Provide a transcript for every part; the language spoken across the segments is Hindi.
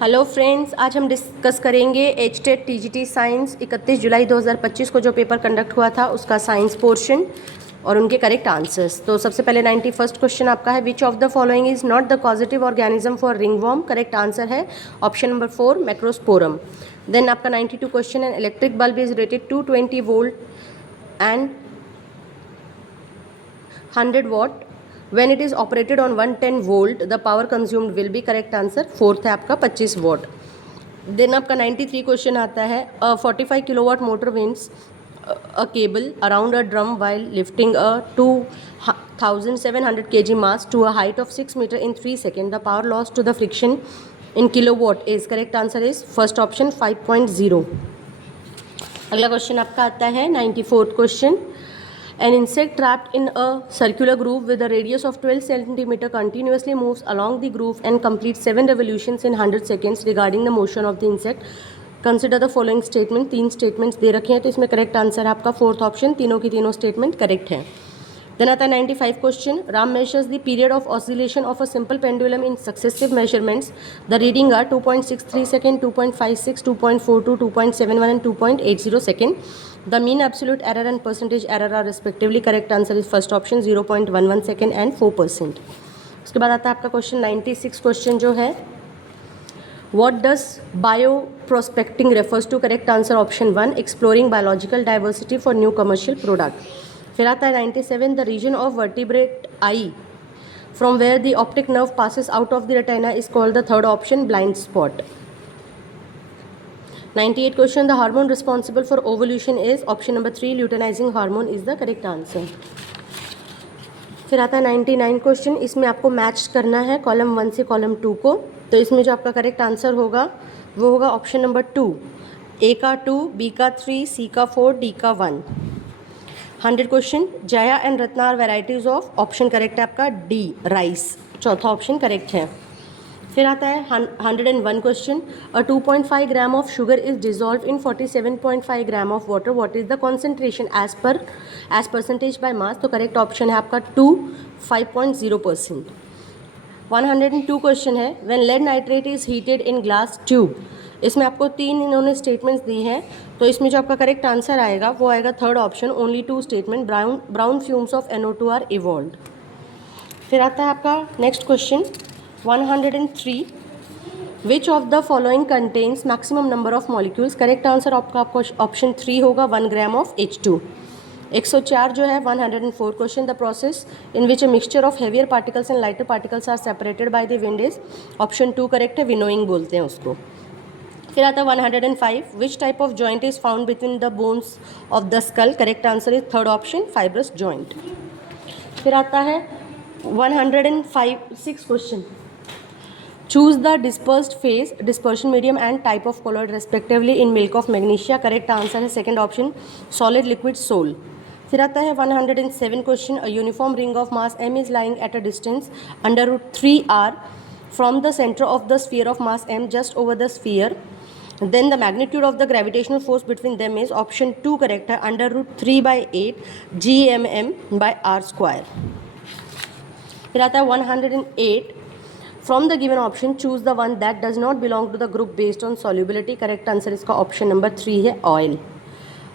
हेलो फ्रेंड्स, आज हम डिस्कस करेंगे एचटेट टीजीटी साइंस 31 जुलाई 2025 को जो पेपर कंडक्ट हुआ था उसका साइंस पोर्शन और उनके करेक्ट आंसर्स। तो सबसे पहले 91st क्वेश्चन आपका है, विच of the following is not the causative organism for ringworm. Correct answer है ऑप्शन नंबर 4 मैक्रोस्पोरम। देन आपका 92 क्वेश्चन है, electric bulb is rated 220 volt and 100 watt when it is operated on 110 volt the power consumed will be। correct answer fourth है आपका 25 watt। देन आपका 93 क्वेश्चन आता है, 45 kilowatt motor winds a cable around a drum while lifting a 2700 kg mass to a height of 6 meter in 3 seconds. The power loss to the friction in kilowatt is। correct answer is first option 5.0। अगला क्वेश्चन आपका आता है 94th question, an insect trapped in a circular groove with a radius of 12 cm continuously moves along the groove and completes 7 revolutions in 100 seconds। regarding the motion of the insect consider the following statement। तीन statements दे रखे हैं तो इसमें करेक्ट आंसर है आपका फोर्थ ऑप्शन, तीनों की तीनों स्टेटमेंट करेक्ट है। देन आता है 95 question, Ram measures the period of oscillation of a simple pendulum in successive measurements। the reading are 2.63 second, 2.56, 2.42, 2.71 and 2.80 second। the mean absolute error and percentage error are respectively। correct answer is first option 0.11 second and 4%। उसके बाद आता है आपका क्वेश्चन 96 क्वेश्चन जो है, what does bioprospecting refers to। correct answer option 1 exploring biological diversity for new commercial product। फिर आता है 97, the region of vertebrate eye from where the optic nerve passes out of the retina is called the third option blind spot। 98 question, the hormone responsible for ovulation is option number 3 luteinizing hormone is the correct answer। फिर आता है 99 क्वेश्चन, इसमें आपको मैच करना है कॉलम 1 से कॉलम 2 को। तो इसमें जो आपका करेक्ट आंसर होगा वो होगा ऑप्शन नंबर 2, ए का 2, बी का 3, सी का 4, डी का 1। 100 question, Jaya and Ratna are varieties of, option correct है आपका डी राइस, चौथा ऑप्शन करेक्ट है। फिर आता है 101 question, a 2.5 gram of sugar is dissolve in 47.5 gram of water, what is the concentration as percentage by mass. तो करेक्ट ऑप्शन है आपका 2 5.0%। 102 क्वेश्चन है, when lead nitrate is heated in glass tube. इसमें आपको तीन इन्होंने स्टेटमेंट्स दी हैं तो इसमें जो आपका करेक्ट आंसर आएगा वो आएगा third option, only 2 statement brown fumes of NO2 are evolved. फिर आता है आपका next question 103, which of the following contains maximum number of molecules. Correct answer आपका ऑप्शन 3 होगा 1 ग्राम ऑफ H2। 104 जो है 104 question, the process in which a mixture of heavier particles and lighter particles are separated by the wind is option 2 correct है, विनोइंग बोलते हैं उसको। फिर आता है 105, which type of joint is found between the bones of the skull. Correct answer is third option fibrous joint. फिर आता है 106 question, choose the dispersed phase, dispersion medium and type of colloid respectively in milk of magnesia. Correct answer है second option solid liquid sol. फिर आता है 107 question, a uniform ring of mass m is lying at a distance √3r from the center of the sphere of mass m just over the sphere, then the magnitude of the gravitational force between them is option 2 correct है, √3/8 gmm by r square। फिर आता है 108, from the given option choose the one that does not belong to the group based on solubility। correct answer इसका ऑप्शन नंबर 3 है ऑयल।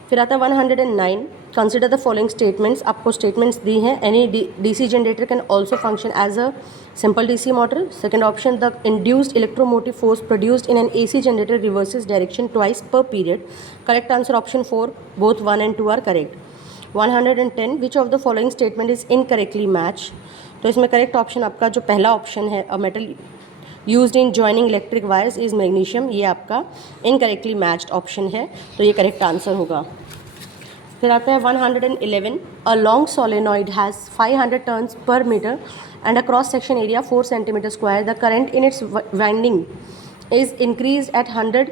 फिर आता है 109, कंसिडर द फॉलोइंग स्टेटमेंट्स। आपको स्टेटमेंट्स दी हैं, any DC generator can also function as a simple DC motor. Second option, the induced electromotive force produced in an AC generator reverses direction twice per period. Correct answer option 4, both 1 and 2 are correct. 110, which of the following statement is incorrectly match. तो इसमें करेक्ट ऑप्शन आपका जो पहला ऑप्शन है, a metal used in joining electric wires is magnesium, ये आपका इनकरेक्टली मैच्ड ऑप्शन है तो ये करेक्ट आंसर होगा। फिर आता है 111, a long solenoid has 500 turns per metre and a cross section area 4 cm square. The current in its winding is increase at 100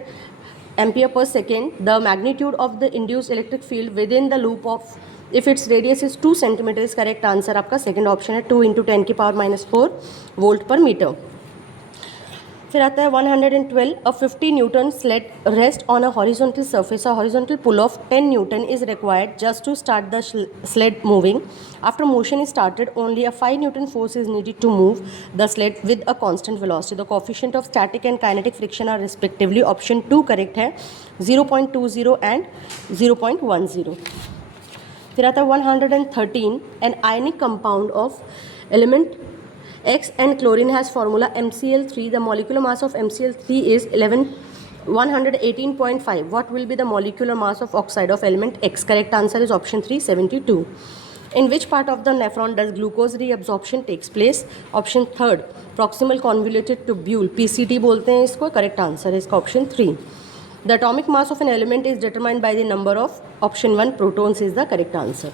ampere per second. The magnitude of the induced electric field within the loop of if its radius is 2 cm is correct answer आपका सेकेंड ऑप्शन है, 2 × 10⁻⁴ वोल्ट पर मीटर। फिर आता है 112 अ 50 Newton slate rest on a horizontal surface. A horizontal pull of 10 Newton is required just to start the sled moving. After motion is started, only a 5 Newton force is needed to move the sled with a constant velocity. The coefficient of static and kinetic friction are respectively option 2 correct है 0.20 and 0.10. फिर आता है 113 an ionic compound of element X and chlorine has formula MCl3. The molecular mass of MCl3 is 118.5. What will be the molecular mass of oxide of element X? Correct answer is option 3, 72. In which part of the nephron does glucose reabsorption takes place? Option 3, proximal convoluted tubule, PCT बोलते हैं इसको. Correct answer is option 3. The atomic mass of an element is determined by the number of option 1 protons is the correct answer.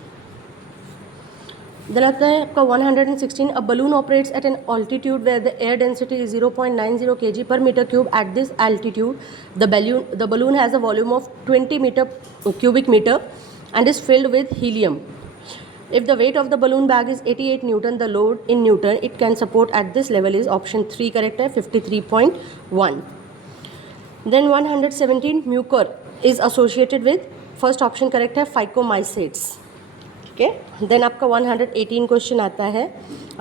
Then आता है आपका 116 a balloon operates at an altitude where the air density is 0.90 kg per meter cube. At this altitude the balloon has a volume of 20 cubic meter and is filled with helium. If the weight of the balloon bag is 88 Newton, the load in Newton it can support at this level is option 3 correct है 53.1. Then 117 mucor is associated with first option correct है phycomycetes. Okay. Then आपका 118 क्वेश्चन आता है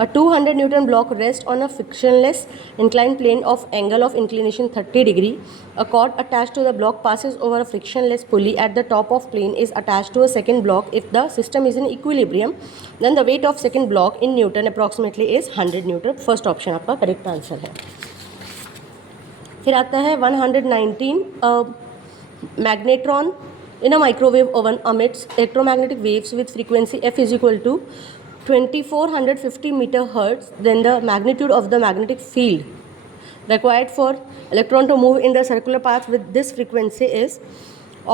a 200 Newton block rests on a frictionless inclined plane of angle of inclination 30 degree. A cord attached to the block passes over a frictionless pulley at the top of plane is attached to a second block. If the system is in equilibrium, then the weight of second block in Newton approximately is 100 Newton. First option आपका करेक्ट आंसर है. फिर आता है 119 magnetron in a microwave oven emits electromagnetic waves with frequency f is equal to 2450 meter hertz. Then the magnitude of the magnetic field required for electron to move in the circular path with this frequency is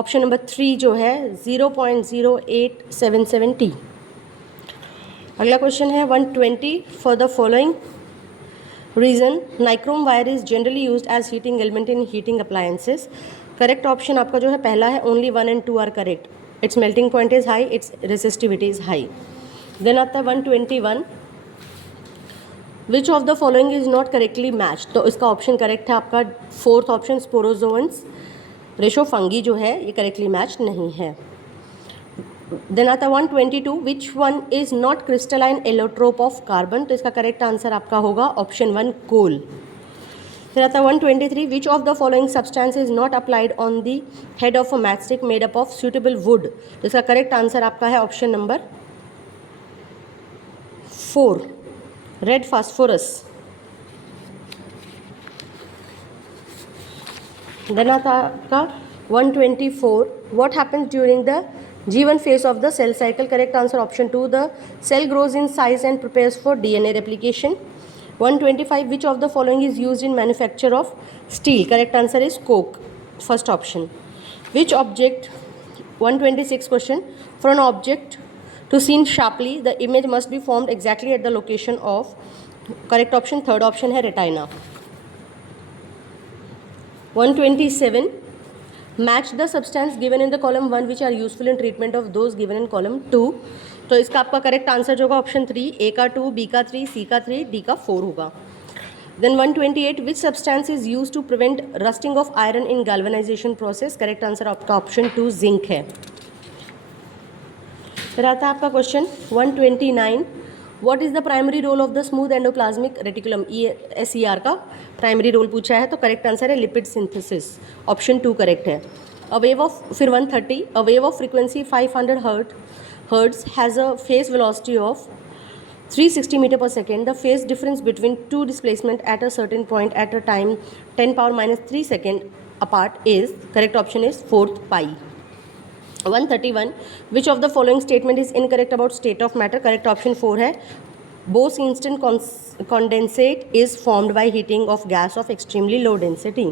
option number 3 जो है 0.0877 t. अगला क्वेश्चन है 120 for the following reason nichrome wire is generally used as heating element in heating appliances. Correct option आपका जो है पहला है only 1 and 2 are correct. Its melting point is high, its resistivity is high. Then आता है 121 which of the following is not correctly match. तो इसका ऑप्शन करेक्ट है आपका फोर्थ ऑप्शन स्पोरोजोन्स. रेशो फंगी जो है ये करेक्टली मैच नहीं है. देन आता है 122 which one is not crystalline allotrope of carbon. तो इसका करेक्ट आंसर आपका होगा ऑप्शन 1 कोल. फिर आता है 123 which of the following substance is not applied on the head of a matchstick made up of suitable wood. तो इसका करेक्ट आंसर आपका है option number 4 red phosphorus. Then आता आपका 124 what happens during the G1 phase of the cell cycle. Correct answer option 2 the cell grows in size and prepares for DNA replication. 125 which of the following is used in manufacture of steel. Correct answer is coke, first option. Which object 126 question for an object to seen sharply the image must be formed exactly at the location of. Correct option third option है retina. 127 match the substance given in the column 1 which are useful in treatment of those given in column 2. तो इसका आपका करेक्ट आंसर जो होगा ऑप्शन 3 ए का 2 बी का 3 सी का 3 डी का 4 होगा. Then 128 which substance is use to prevent rusting of iron in galvanization process. Correct answer आपका ऑप्शन 2 जिंक है. फिर आता है आपका question 129 what is the primary role of the smooth endoplasmic reticulum. SER का प्राइमरी रोल पूछा है तो करेक्ट आंसर है लिपिड सिंथेसिस. ऑप्शन 2 करेक्ट है. अ वेव ऑफ फिर 130 a wave of frequency 500 hertz has a phase velocity of 360 meter per second. The phase difference between two displacement at a certain point at a time 10 power minus 3 second apart is. Correct option is 4th pi. 131 which of the following statement is incorrect about state of matter. Correct option 4 है Bose instant condensate is formed by heating of gas of extremely low density.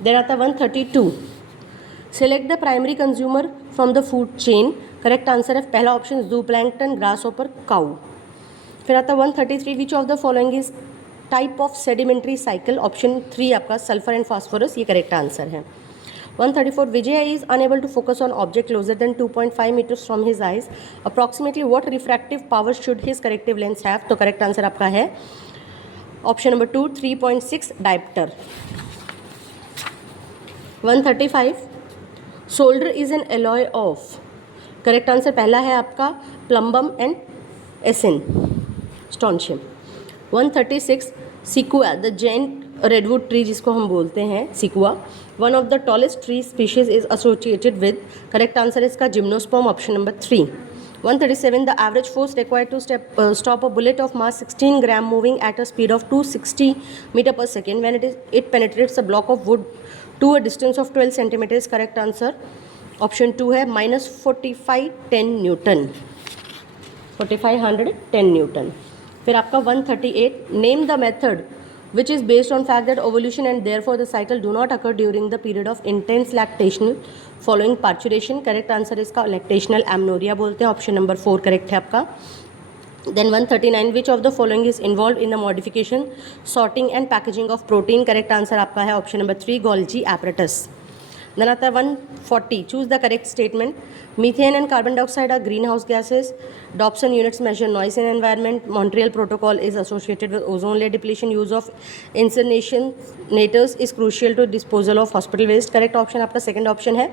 Then आता 132 select the primary consumer from the food chain. Correct answer है पहला ऑप्शन जूप्लैंक्टन ग्रासहोपर काउ. फिर आता 133 which of the following is type of sedimentary cycle. Option 3 आपका सल्फर एंड फास्फोरस ये करेक्ट आंसर है. 134 Vijay is unable to focus on object closer than 2.5 metres from his eyes. Approximately what refractive power should his corrective lens have. तो करेक्ट आंसर आपका है option number 2 3.6 dioptre. 135 solder is an alloy of, correct answer पहला है आपका प्लम्बम एंड एसिन strontium. 136 sequoia the giant redwood tree जिसको हम बोलते हैं sequoia, one of the tallest tree species is associated with, correct answer इसका gymnosperm option number 3। 137 the average force required to stop a bullet of mass 16 gram moving at a speed of 260 meter per second when it penetrates a block of wood to a distance of 12 centimeters, correct answer option 2 है -4510 न्यूटन, 4510 न्यूटन। फिर आपका 138 name the method which is based on fact that ovulation and therefore the cycle do not occur during the period of intense lactation following parturition, correct answer इसका lactational amenorrhea बोलते हैं, ऑप्शन नंबर 4 करेक्ट है आपका। Then 139 which of the following is involved in the modification, sorting and packaging of protein, correct answer आपका है option number 3 Golgi apparatus। Then आता है 140 choose the correct statement, methane and carbon dioxide are greenhouse gases, Dobson units measure noise in environment, Montreal protocol is associated with ozone layer depletion, use of incinerators is crucial to disposal of hospital waste, correct option आपका second option है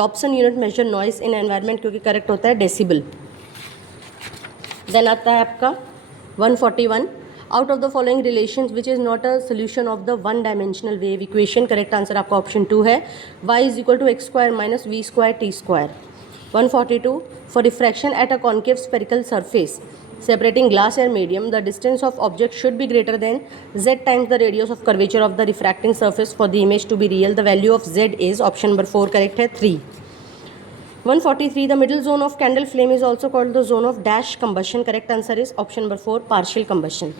Dobson unit measure noise in environment क्योंकि correct होता है decibel। Then आता है आपका 141 out of the following relations which is not a solution of the one dimensional wave equation, correct answer आपका ऑप्शन 2 है y is equal to x square minus v square t square। 142 for diffraction at a concave spherical surface separating glass and medium the distance of object should be greater than z times the radius of curvature of the refracting surface for the image to be real, the value of z is option number 4 correct है 3। 143 the middle zone of candle flame is also called the zone of dash combustion, correct answer is option number 4 partial combustion।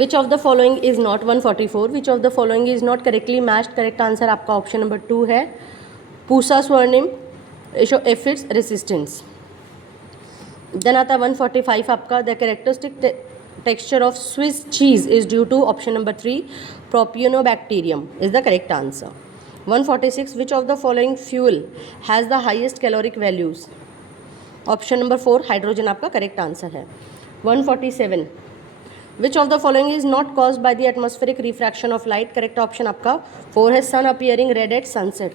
which of the following is not 144 which of the following is not correctly matched, correct answer आपका ऑप्शन नंबर 2 है पूसा स्वर्णिम एफिड्स रेसिस्टेंस। देन आता है 145 आपका the characteristic texture of Swiss cheese is due to option number 3 propionibacterium is the correct answer. 146 which of the following fuel has the highest caloric values, option number 4 hydrogen आपका करेक्ट आंसर है। 147 which of the following is not caused by the atmospheric refraction of light, correct option आपका 4 है sun appearing red at sunset।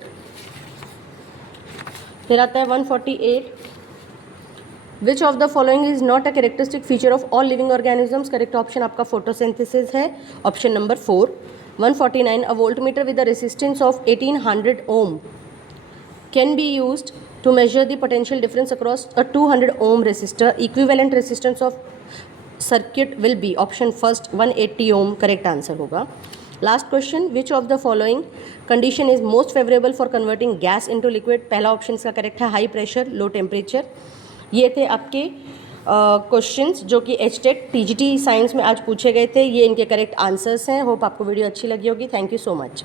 फिर आता है 148 which of the following is not a characteristic feature of all living organisms, correct option आपका photosynthesis है option number 4। 149 a voltmeter with a resistance of 1800 ohm can be used to measure the potential difference across a 200 ohm resistor, equivalent resistance of circuit will be option first 180 ohm, correct answer होगा। Last question which of the following condition is most favourable for converting gas into liquid, पहला ऑप्शन इसका करेक्ट है हाई प्रेशर लो टेम्परेचर। ये थे आपके क्वेश्चंस जो कि एचटेट टीजीटी साइंस में आज पूछे गए थे, ये इनके करेक्ट आंसर्स हैं। होप आपको वीडियो अच्छी लगी होगी। Thank you so much.